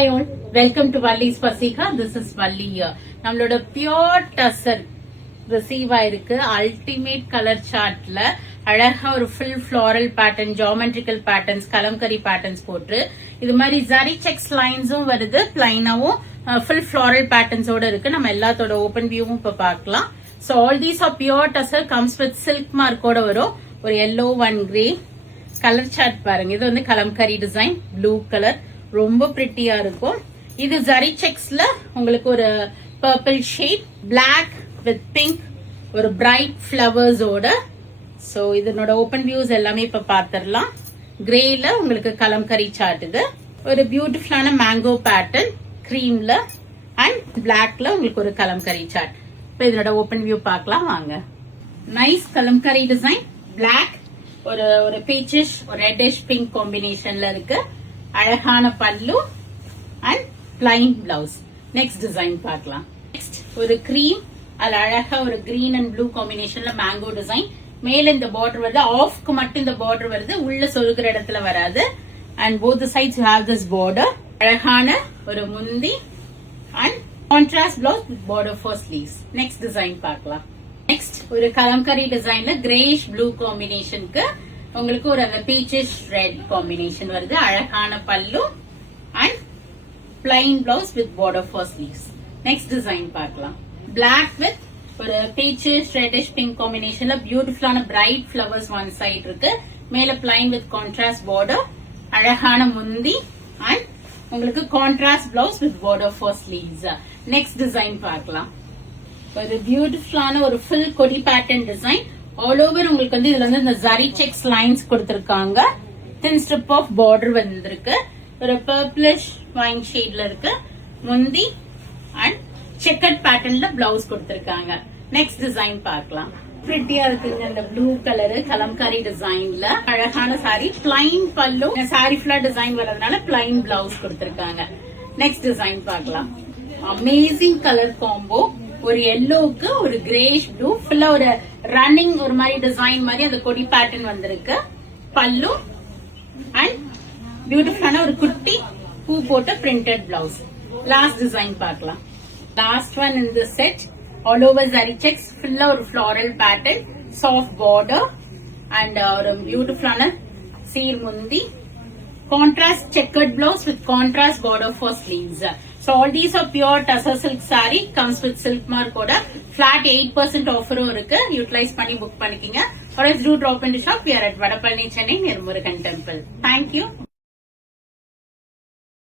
Hi all, welcome to Valli's Pasika. This is Valli here. நம்மளோட pure tussar receive ஆயிருக்கு. Ultimate colour சார்ட்ல அழகா ஒரு full floral pattern, geometrical patterns, kalamkari patterns போட்டு இது மாதிரி ஜரி செக்ஸ் லைன்ஸும் வருது, பிளைனாவும் ஃபுல் ஃப்ளாரல் பேட்டர்ன்ஸோட இருக்கு. நம்ம எல்லாத்தோட ஓபன் வியூவும் இப்ப பார்க்கலாம். So all these are pure tussar, comes with silk mark ஓட வரும். ஒரு yellow one grey colour chart பாருங்க. இது வந்து கலம்கரி டிசைன், ப்ளூ கலர், ரொம்ப பிரிட்டியா இருக்கும். இது ஜரி செக்ஸ்ல உங்களுக்கு ஒரு purple shade, black with pink, ஒரு பிரைட் ஃபிளவர்ஸோட. சோ இதனோட ஓபன் வியூஸ் எல்லாமே இப்ப பாத்திரலாம். கிரேல உங்களுக்கு கலம்கரி சார்ட், இது ஒரு பியூட்டிஃபுல்லான மேங்கோ பேட்டர்ன், கிரீம்ல அண்ட் பிளாக்ல உங்களுக்கு ஒரு கலம்கரி சார்ட். இப்ப இதனோட ஓபன் வியூ பார்க்கலாம் வாங்க. நைஸ் கலம்கரி டிசைன், பிளாக், ஒரு பீச்சிஷ், ஒரு ரெட்டிஷ் பிங்க் காம்பினேஷன்ல இருக்கு. அழகான pallu and plain blouse. Next design பார்க்கலாம். நெக்ஸ்ட் ஒரு கிரீம், அது அழகா ஒரு கிரீன் அண்ட் ப்ளூ காம்பினேஷன்ல மேங்கோ டிசைன். மேல இந்த பார்டர் வருது, ஆஃப்க்கு மட்டும் இந்த பார்டர் வருது, உள்ள சொருகிற இடத்துல வராது. And both sides you have this border. அழகான ஒரு முந்தி and contrast blouse with border for sleeves. Next design பார்க்கலாம். நெக்ஸ்ட் ஒரு கலம்கரி டிசைன்ல கிரேஷ் ப்ளூ காம்பினேஷனுக்கு உங்களுக்கு ஒரு அந்த பீச்சிஷ் ரெட் காம்பினேஷன் வருது. அழகான pallu and plain blouse with border for sleeves. Next design பார்க்கலாம். பிளாக் வித் ஒரு பீச்சிஷ் ரெட்டிஷ் பிங்க் காம்பினேஷன்ல பியூட்டிஃபுல்லான பிரைட் ஃபிளவர்ஸ் ஒன் சைடு இருக்கு. மேல பிளைன் வித் கான்ட்ராஸ்ட் பார்டர், அழகான முந்தி அண்ட் உங்களுக்கு contrast blouse with border for sleeves. Next design பார்க்கலாம். ஒரு பியூட்டிஃபுல்லான ஒரு ஃபுல் கொடி பேட்டர்ன் டிசைன். ஆல் ஓவர் உங்களுக்கு வந்து இதுல வந்து இந்த ஜரி செக்ஸ் லைன்ஸ் கொடுத்திருக்காங்க. தின் ஸ்ட்ரிப் ஆஃப் பார்டர் வந்திருக்கு. ஒரு பர்பிளிஷ் வைன் ஷேட்ல இருக்கு. முந்தி அண்ட் செக்கட் பேட்டர்ன்ல பிளவுஸ் கொடுத்திருக்காங்க. நெக்ஸ்ட் டிசைன் பார்க்கலாம். பிரிட்டியா இருக்குங்க இந்த ப்ளூ கலரு கலம்கரி டிசைன்ல. அழகான சாரி, பிளைன் பல்லு, சாரி ஃபுல்லா டிசைன் வரதுனால பிளைன் பிளவுஸ் கொடுத்திருக்காங்க. நெக்ஸ்ட் டிசைன் பார்க்கலாம். Amazing colour combo. ஒரு எல்லோவுக்கு ஒரு கிரேஷ் ப்ளூ, ஃபுல்லா ஒரு ரன்னிங் ஒரு மாதிரி டிசைன் மாதிரி அந்த கொடி பேட்டர்ன் வந்திருக்கு. பல்லு அண்ட் பியூட்டிஃபுல்லான ஒரு குட்டி பூ போட்ட பிரிண்டட் பிளவுஸ். லாஸ்ட் டிசைன் பார்க்கலாம். Last one in the set, all over zari sex, ஃபுல்லா ஒரு floral pattern, soft border and ஒரு பியூட்டிஃபுல்லான சீர் முந்தி, contrast checkered blouse with contrast border for sleeves. So all these are pure tussar silk saree, comes with silk mark oda, flat 8% offer irukku. Utilize panni book panikinga, or else do drop into shop. We are at Vadapalani, Chennai, near Murugan Temple. Thank you.